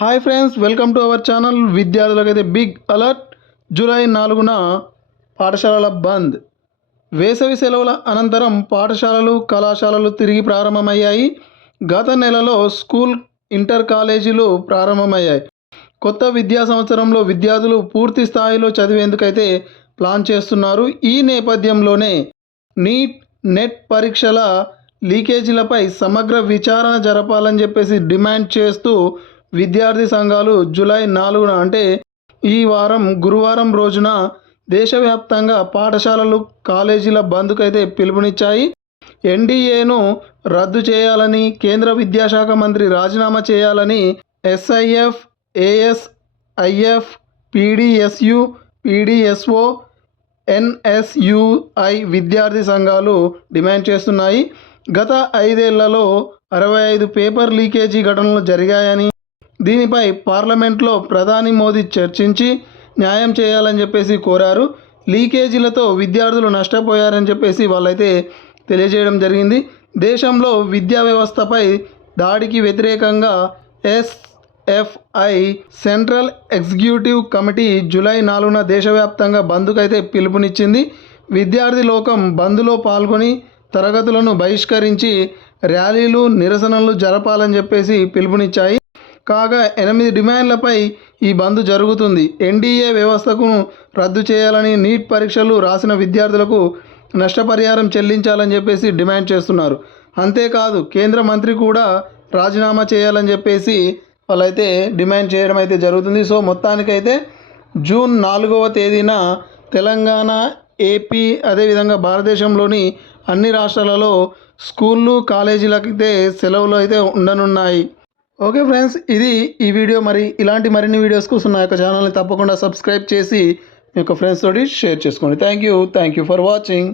Hi friends, welcome to our channel. విద్యార్థులకైతే big alert. July 4న పాఠశాలల బంద్. వేసవి సెలవుల అనంతరం పాఠశాలలు, కళాశాలలు తిరిగి ప్రారంభమయ్యాయి. గత నెలలో స్కూల్, ఇంటర్ కాలేజీలు ప్రారంభమయ్యాయి. కొత్త విద్యా సంవత్సరంలో విద్యార్థులు పూర్తి స్థాయిలో చదివేందుకైతే ప్లాన్ చేస్తున్నారు. ఈ నేపథ్యంలోనే నీట్, నెట్ పరీక్షల లీకేజీలపై సమగ్ర విచారణ జరపాలని చెప్పేసి డిమాండ్ చేస్తూ విద్యార్థి సంఘాలు జూలై 4న అంటే ఈ వారం గురువారం రోజున దేశవ్యాప్తంగా పాఠశాలలు, కాలేజీల బంద్కు అయితే పిలుపునిచ్చాయి. ఎన్డీఏను రద్దు చేయాలని, కేంద్ర విద్యాశాఖ మంత్రి రాజీనామా చేయాలని ఎస్ఐఎఫ్, ఏఎస్ఐఎఫ్, పీడీఎస్యు, పీడీఎస్ఓ, ఎన్ఎస్యుఐ విద్యార్థి సంఘాలు డిమాండ్ చేస్తున్నాయి. గత 5 ఏళ్లలో 65 పేపర్ లీకేజీ ఘటనలు జరిగాయని, దీనిపై పార్లమెంట్లో ప్రధాని మోదీ చర్చించి న్యాయం చేయాలని చెప్పేసి కోరారు. లీకేజీలతో విద్యార్థులు నష్టపోయారని చెప్పేసి వాళ్ళైతే తెలియజేయడం జరిగింది. దేశంలో విద్యా వ్యవస్థపై దాడికి వ్యతిరేకంగా SFI central executive committee July 4న దేశవ్యాప్తంగా బంద్కు అయితే పిలుపునిచ్చింది. విద్యార్థి లోకం బంద్లో పాల్గొని తరగతులను బహిష్కరించి ర్యాలీలు, నిరసనలు జరపాలని చెప్పేసి పిలుపునిచ్చాయి. కాగా 8 డిమాండ్లపై ఈ బంద్ జరుగుతుంది. ఎన్డీఏ వ్యవస్థకు రద్దు చేయాలని, నీట్ పరీక్షలు రాసిన విద్యార్థులకు నష్టపరిహారం చెల్లించాలని చెప్పేసి డిమాండ్ చేస్తున్నారు. అంతేకాదు కేంద్ర మంత్రి కూడా రాజీనామా చేయాలని చెప్పేసి వాళ్ళైతే డిమాండ్ చేయడం అయితే జరుగుతుంది. సో మొత్తానికైతే జూన్ 4వ తేదీన తెలంగాణ, ఏపీ అదేవిధంగా భారతదేశంలోని అన్ని రాష్ట్రాలలో స్కూళ్ళు, కాలేజీలకైతే సెలవులు అయితే ఉండనున్నాయి. ఓకే ఫ్రెండ్స్, ఇది ఈ వీడియో. మరి ఇలాంటి మరిన్ని వీడియోస్ కోసం నా యొక్క ఛానల్ని తప్పకుండా సబ్స్క్రైబ్ చేసి మీ యొక్క ఫ్రెండ్స్ తోటి షేర్ చేసుకోండి. Thank you for watching.